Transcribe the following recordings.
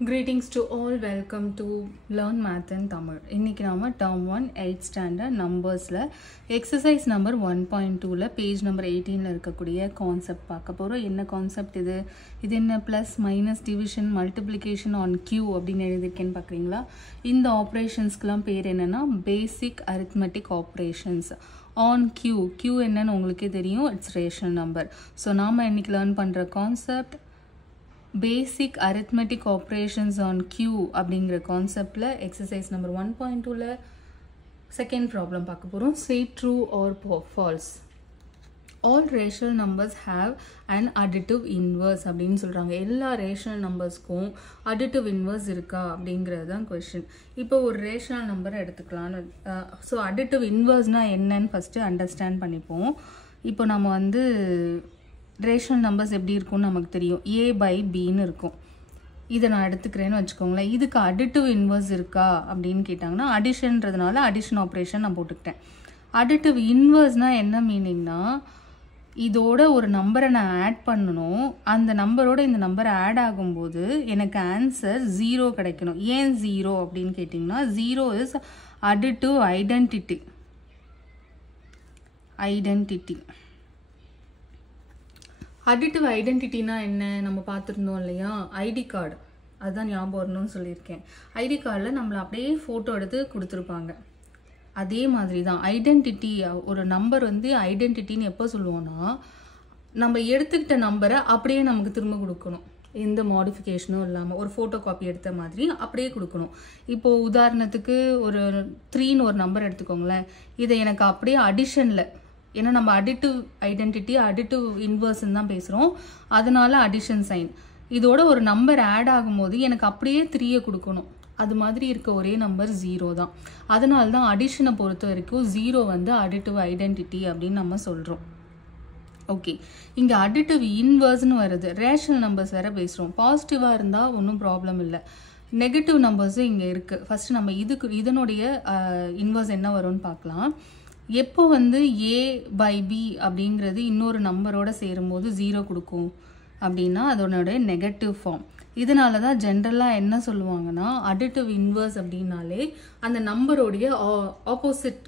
Greetings to all, welcome to Learn Math in Tamil. இன்னைக்கு நாம term 1 8th standard numbersல exercise number 1.2ல page number 18ல இருக்கக்கூடிய concept பார்க்க போறோம். என்ன concept இது? இது என்ன plus minus division multiplication on q அப்படினு எழுதிருக்கேன்னு பார்க்கறீங்களா? இந்த ஆபரேஷன்ஸ்க்குலாம் பேர் என்னன்னா basic arithmetic operations. On q என்னன்னு உங்களுக்கே தெரியும், it's rational number. So நாம இன்னைக்கு learn பண்ற concept basic arithmetic operations on q அப்படிங்கிற கான்செப்ட்ல exercise number 1.2ல second problem பார்க்க போறோம். Say true or false. All rational numbers have an additive inverse அப்படின்னு சொல்றாங்க. எல்லா rational numbersக்கும் additive inverse இருக்கா அப்படிங்கிறது தான் question. இப்போ ஒரு rational number எடுத்துக்கலாம். So additive inverseனா என்னன்னு first understand பண்ணிப்போம். இப்போ நம்ம வந்து ரேஷனல் நம்பர்ஸ் எப்படி இருக்கும்னு நமக்கு தெரியும், a by bன்னு இருக்கும். இதை நான் எடுத்துக்கிறேன்னு வச்சுக்கோங்களேன். இதுக்கு அடிட்டிவ் இன்வர்ஸ் இருக்கா அப்படின்னு கேட்டாங்கன்னா அடிஷன்றதுனால அடிஷன் ஆப்ரேஷன் நான் போட்டுக்கிட்டேன். அடிட்டிவ் இன்வர்ஸ்னால் என்ன மீனிங்னா, இதோட ஒரு நம்பரை நான் ஆட் பண்ணணும், அந்த நம்பரோட இந்த நம்பர் ஆட் ஆகும்போது எனக்கு ஆன்சர் 0 கிடைக்கணும். ஏன் 0 அப்படின்னு கேட்டிங்கன்னா, 0 இஸ் அடிட்டிவ் ஐடென்டிட்டி. அடிட்டிவ் ஐடென்டிட்டினா என்ன நம்ம பார்த்துருந்தோம் இல்லையா, ஐடி கார்டு, அதுதான் ஞாபகம் வரணும்னு சொல்லியிருக்கேன். ஐடி கார்டில் நம்மளை அப்படியே ஃபோட்டோ எடுத்து கொடுத்துருப்பாங்க. அதே மாதிரி தான் ஐடென்டிட்டி. ஒரு நம்பர் வந்து ஐடென்டிட்டின்னு எப்போ சொல்லுவோன்னா, நம்ம எடுத்துக்கிட்ட நம்பரை அப்படியே நமக்கு திரும்ப கொடுக்கணும், எந்த மாடிஃபிகேஷனும் இல்லாமல். ஒரு ஃபோட்டோ காப்பி எடுத்த மாதிரி அப்படியே கொடுக்கணும். இப்போது உதாரணத்துக்கு ஒரு 3ன்னு ஒரு நம்பர் எடுத்துக்கோங்களேன். இதை எனக்கு அப்படியே அடிஷனில், ஏன்னா நம்ம அடிட்டிவ் ஐடென்டிட்டி அடிட்டிவ் இன்வர்ஸ்ன்னு தான் பேசுகிறோம், அதனால அடிஷன் சைன். இதோட ஒரு நம்பர் ஆட் ஆகும்போது எனக்கு அப்படியே 3 கொடுக்கணும். அது மாதிரி இருக்க ஒரே நம்பர் 0 தான். அதனால தான் அடிஷனை பொறுத்த வரைக்கும் 0 வந்து அடிட்டிவ் ஐடென்டிட்டி அப்படின்னு நம்ம சொல்கிறோம். ஓகே, இங்கே அடிட்டிவ் இன்வர்ஸ்னு வருது. ரேஷனல் நம்பர்ஸ் வேறு பேசுகிறோம். பாசிட்டிவாக இருந்தால் ஒன்றும் ப்ராப்ளம் இல்லை. நெகட்டிவ் நம்பர்ஸும் இங்கே இருக்குது. ஃபஸ்ட்டு நம்ம இதனுடைய இன்வர்ஸ் என்ன வரும்னு பார்க்கலாம். எப்போ வந்து a by b அப்படிங்கிறது இன்னொரு நம்பரோட சேரும்போது 0 கொடுக்கும் அப்படின்னா அதனுடைய நெகட்டிவ் ஃபார்ம். இதனால தான் ஜென்ரலாக என்ன சொல்லுவாங்கன்னா, அடிட்டிவ் இன்வர்ஸ் அப்படின்னாலே அந்த நம்பரோடைய ஆப்போசிட்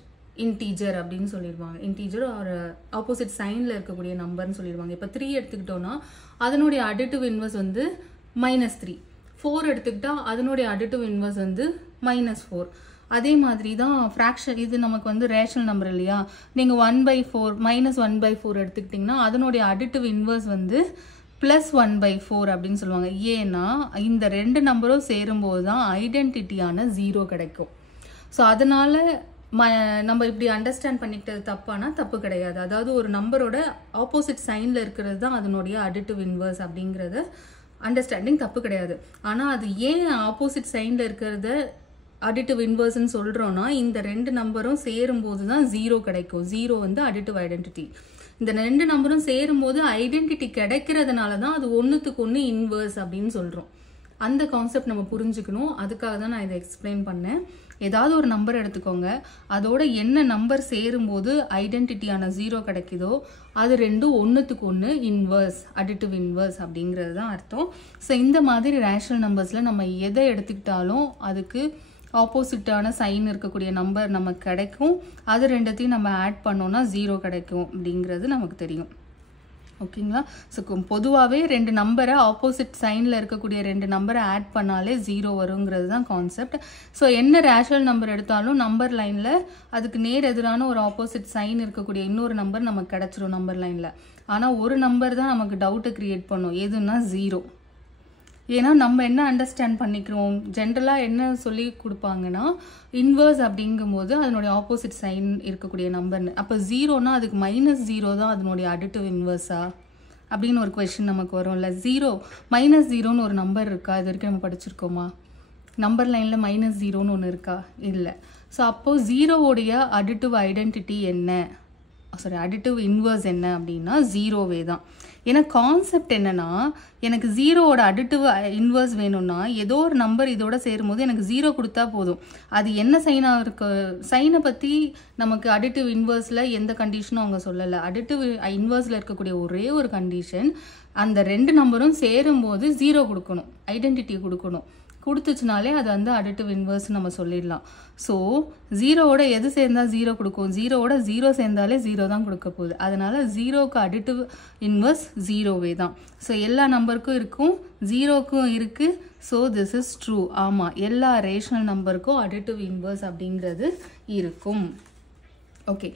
இன்டீஜர் அப்படின்னு சொல்லிடுவாங்க. இன்டீஜர் ஒரு ஆப்போசிட் சைனில் இருக்கக்கூடிய நம்பர்னு சொல்லிடுவாங்க. இப்போ 3 எடுத்துக்கிட்டோன்னா அதனுடைய அடிட்டிவ் இன்வர்ஸ் வந்து -3. 4 எடுத்துக்கிட்டால் அதனுடைய அடிட்டிவ் இன்வர்ஸ் வந்து -4. அதே மாதிரி தான் ஃப்ராக்ஷன். இது நமக்கு வந்து ரேஷனல் நம்பர் இல்லையா. நீங்கள் 1/4 -1/4 எடுத்துக்கிட்டிங்கன்னா அதனுடைய அடிட்டிவ் இன்வர்ஸ் வந்து +1/4 அப்படின்னு சொல்லுவாங்க. ஏன்னா இந்த ரெண்டு நம்பரும் சேரும்போது தான் ஐடென்டிட்டியான 0 கிடைக்கும். ஸோ அதனால் நம்ம இப்படி அண்டர்ஸ்டாண்ட் பண்ணிக்கிட்டது தப்பானா தப்பு கிடையாது. அதாவது ஒரு நம்பரோட ஆப்போசிட் சைனில் இருக்கிறது தான் அதனுடைய அடிட்டிவ் இன்வர்ஸ் அப்படிங்கிறத அண்டர்ஸ்டாண்டிங் தப்பு கிடையாது. ஆனால் அது ஏன் ஆப்போசிட் சைனில் இருக்கிறத அடிட்டிவ் இன்வர்ஸ்ன்னு சொல்கிறோன்னா, இந்த ரெண்டு நம்பரும் சேரும்போது தான் 0 கிடைக்கும். 0 வந்து அடிட்டிவ் ஐடென்டிட்டி. இந்த ரெண்டு நம்பரும் சேரும்போது ஐடென்டிட்டி கிடைக்கிறதுனால தான் அது ஒன்றுத்துக்கு ஒன்று இன்வர்ஸ் அப்படின்னு சொல்கிறோம். அந்த கான்செப்ட் நம்ம புரிஞ்சுக்கணும். அதுக்காக தான் நான் இதை எக்ஸ்பிளைன் பண்ணேன். ஏதாவது ஒரு நம்பர் எடுத்துக்கோங்க, அதோட என்ன நம்பர் சேரும்போது ஐடென்டிட்டியான 0 கிடைக்குதோ அது ரெண்டும் ஒன்றுத்துக்கு ஒன்று இன்வர்ஸ், அடிட்டிவ் இன்வர்ஸ் அப்படிங்கிறது தான் அர்த்தம். ஸோ இந்த மாதிரி ரேஷனல் நம்பர்ஸில் நம்ம எதை எடுத்துக்கிட்டாலும் அதுக்கு ஆப்போசிட்டான சைன் இருக்கக்கூடிய நம்பர் நமக்கு கிடைக்கும். அது ரெண்டத்தையும் நம்ம ஆட் பண்ணோன்னா 0 கிடைக்கும் அப்படிங்கிறது நமக்கு தெரியும். ஓகேங்களா. ஸோ பொதுவாகவே ரெண்டு நம்பரை ஆப்போசிட் சைனில் இருக்கக்கூடிய ரெண்டு நம்பரை ஆட் பண்ணாலே 0 வருங்கிறது தான் கான்செப்ட். ஸோ என்ன ரேஷனல் நம்பர் எடுத்தாலும் நம்பர் லைனில் அதுக்கு நேர் எதிரான ஒரு ஆப்போசிட் சைன் இருக்கக்கூடிய இன்னொரு நம்பர் நமக்கு கிடச்சிரும் நம்பர் லைனில். ஆனால் ஒரு நம்பர் தான் நமக்கு டவுட்டை க்ரியேட் பண்ணும், எதுன்னா 0. ஏன்னா நம்ம என்ன அண்டர்ஸ்டாண்ட் பண்ணிக்கிறோம், ஜென்ரலாக என்ன சொல்லி கொடுப்பாங்கன்னா, இன்வர்ஸ் அப்படிங்கும்போது அதனுடைய ஆப்போசிட் சைன் இருக்கக்கூடிய நம்பர்னு. அப்போ 0னா அதுக்கு -0 தான் அதனுடைய அடிட்டிவ் இன்வர்ஸா அப்படின்னு ஒரு கொஸ்டின் நமக்கு வரும்ல. 0 -0ன்னு ஒரு நம்பர் இருக்கா? இது வரைக்கும் நம்ம படிச்சிருக்கோமா? நம்பர் லைனில் -0ன்னு ஒன்று இருக்கா? இல்லை. ஸோ அப்போது 0வோடைய அடிட்டிவ் ஐடென்டிட்டி என்ன, அடிட்டிவ் இன்வர்ஸ் என்ன அப்படின்னா 0வே தான். ஏன்னா கான்செப்ட் என்னன்னா, எனக்கு 0வோட அடிட்டிவ் இன்வர்ஸ் வேணும்னா ஏதோ ஒரு நம்பர் இதோட சேரும்போது எனக்கு 0 கொடுத்தா போதும். அது என்ன சைனாக இருக்கு, சைனை பற்றி நமக்கு அடிட்டிவ் இன்வர்ஸில் எந்த கண்டிஷனும் அவங்க சொல்லலை. அடிட்டிவ் இன்வர்ஸில் இருக்கக்கூடிய ஒரே ஒரு கண்டிஷன், அந்த ரெண்டு நம்பரும் சேரும்போது 0 கொடுக்கணும், ஐடென்டிட்டி கொடுக்கணும். கொடுத்துச்சுனாலே அது வந்து அடிட்டிவ் இன்வர்ஸ் நம்ம சொல்லிடலாம். ஸோ 0வோட எது சேர்ந்தால் 0 கொடுக்கும், 0வோட 0 சேர்ந்தாலே 0 தான் கொடுக்க போகுது. அதனால் 0க்கு அடிட்டிவ் இன்வர்ஸ் 0வே தான். ஸோ எல்லா நம்பருக்கும் இருக்கும், 0க்கும் இருக்குது. So this is true. ஆமாம், எல்லா ரேஷனல் நம்பருக்கும் அடிட்டிவ் இன்வர்ஸ் அப்படிங்கிறது இருக்கும். ஓகே,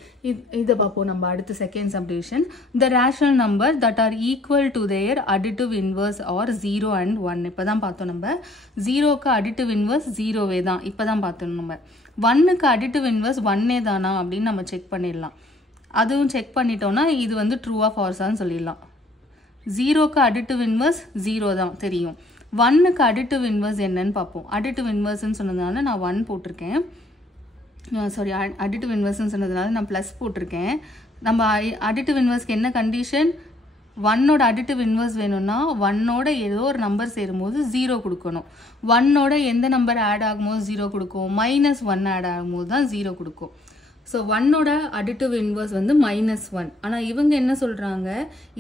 இதை பார்ப்போம் நம்ம அடுத்து. Second subdivision, the rational number that are equal to their additive inverse are 0 and 1. இப்போ தான் பார்த்தோம் நம்ம. 0க்கு அடிட்டிவ் இன்வர்ஸ் 0வே தான், இப்போ தான் பார்த்தோம் நம்ம. 1க்கு அடிட்டிவ் இன்வர்ஸ் 1ஏ தானா அப்படின்னு நம்ம செக் பண்ணிடலாம். அதுவும் செக் பண்ணிட்டோம்னா இது வந்து ட்ரூவா ஃபால்ஸான்னு சொல்லிடலாம். 0க்கு அடிட்டிவ் இன்வர்ஸ் 0 தான் தெரியும். 1க்கு அடிட்டிவ் இன்வர்ஸ் என்னன்னு பார்ப்போம். அடிட்டிவ் இன்வர்ஸ்ன்னு சொன்னதுனால நான் 1 போட்டிருக்கேன். சாரி, அடிட்டிவ் இன்வர்ஸ்ன்னு சொன்னதுனால நான் ப்ளஸ் போட்டிருக்கேன். நம்ம அடிட்டிவ் இன்வர்ஸ்க்கு என்ன கண்டிஷன்? 1ஓட அடிட்டிவ் இன்வர்ஸ் வேணும்னா 1ஓட ஏதோ ஒரு நம்பர் சேரும்போது 0 கொடுக்கணும். 1ஓட எந்த நம்பர் ஆட் ஆகும்போது 0 கொடுக்கும்? -1 ஆட் ஆகும்போது தான் 0 கொடுக்கும். ஸோ 1ஓட அடிட்டிவ் இன்வர்ஸ் வந்து -1. ஆனால் இவங்க என்ன சொல்கிறாங்க,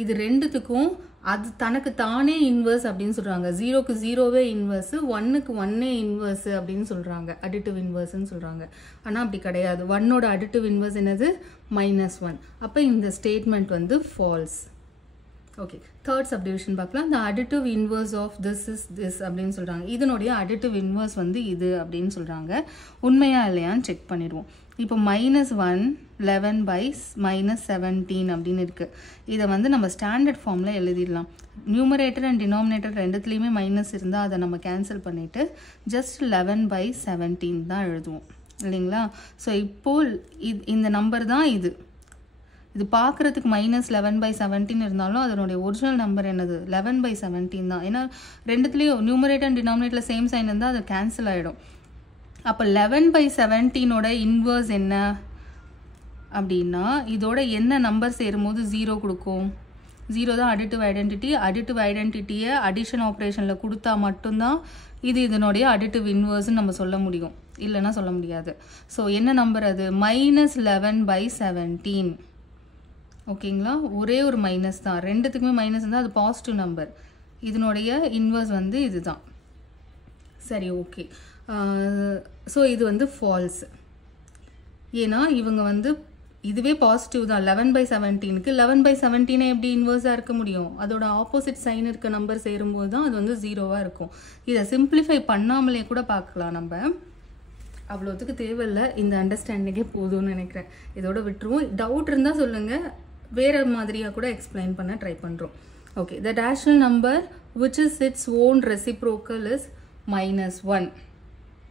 இது ரெண்டுத்துக்கும் அது தனக்கு தானே இன்வர்ஸ் அப்படின்னு சொல்கிறாங்க. 0க்கு 0வே இன்வர்ஸு, 1க்கு 1ஏ இன்வர்ஸு அப்படின்னு சொல்கிறாங்க, அடிட்டிவ் இன்வர்ஸ்ன்னு சொல்கிறாங்க. ஆனால் அப்படி கிடையாது. 1ஓட அடிட்டிவ் இன்வர்ஸ் என்னது? -1. அப்போ இந்த ஸ்டேட்மெண்ட் வந்து ஃபால்ஸ். ஓகே, தேர்ட் சப்டிவிஷன் பார்க்கலாம். the additive inverse of this is this அப்படின்னு சொல்கிறாங்க. இதனுடைய அடிட்டிவ் இன்வர்ஸ் வந்து இது அப்படின்னு சொல்கிறாங்க. உண்மையா இல்லையான்னு செக் பண்ணிடுவோம். இப்போ -1 11/-17 அப்படின்னு இருக்குது. இதை வந்து நம்ம ஸ்டாண்டர்ட் ஃபார்மில் எழுதிடலாம். நியூமரேட்டர் அண்ட் டினாமினேட்டர் ரெண்டுத்துலேயுமே மைனஸ் இருந்தால் அதை நம்ம கேன்சல் பண்ணிவிட்டு ஜஸ்ட் 11/17 தான் எழுதுவோம் இல்லைங்களா? ஸோ இப்போது இந்த நம்பர் தான் இது. இது பார்க்குறதுக்கு -11/17 இருந்தாலும் அதனுடைய ஒரிஜினல் நம்பர் என்னது? 11/17 தான். ஏன்னா ரெண்டுத்துலேயும் நியூமரேட்டர் அண்ட் டினாமினேட்டரில் சேம் சைன் இருந்தால் அது கேன்சல் ஆகிடும். அப்போ 11/17ஓட இன்வர்ஸ் என்ன அப்படின்னா, இதோட என்ன நம்பர் சேரும்போது 0 கொடுக்கும்? 0 தான் அடிட்டிவ் ஐடென்டிட்டி. அடிட்டிவ் ஐடென்டிட்டியை அடிஷன் ஆப்ரேஷனில் கொடுத்தா மட்டும்தான் இது இதனுடைய அடிட்டிவ் இன்வர்ஸ்ன்னு நம்ம சொல்ல முடியும், இல்லைன்னா சொல்ல முடியாது. ஸோ என்ன நம்பர் அது? -11/17. ஓகேங்களா? ஒரே ஒரு மைனஸ் தான், ரெண்டுத்துக்குமே மைனஸ் இருந்தால் அது பாசிட்டிவ் நம்பர். இதனுடைய இன்வர்ஸ் வந்து இதுதான். சரி, ஓகே. ஸோ இது வந்து ஃபால்ஸ். ஏன்னா இவங்க வந்து இதுவே பாசிட்டிவ் தான். 11/17க்கு 11/17 எப்படி இன்வர்ஸாக இருக்க முடியும்? அதோட ஆப்போசிட் சைன் இருக்க நம்பர் சேரும்போது தான் அது வந்து 0வாக இருக்கும். இதை சிம்பிளிஃபை பண்ணாமலே கூட பார்க்கலாம் நம்ம. அவ்வளோத்துக்கு தேவையில்லை, இந்த அண்டர்ஸ்டாண்டிங்கே போதும்னு நினைக்கிறேன். இதோட விட்டுருவோம். டவுட் இருந்தால் சொல்லுங்கள், வேறு மாதிரியாக கூட எக்ஸ்பிளைன் பண்ண ட்ரை பண்ணுறோம். Okay, the rational number which is its own reciprocal is -1.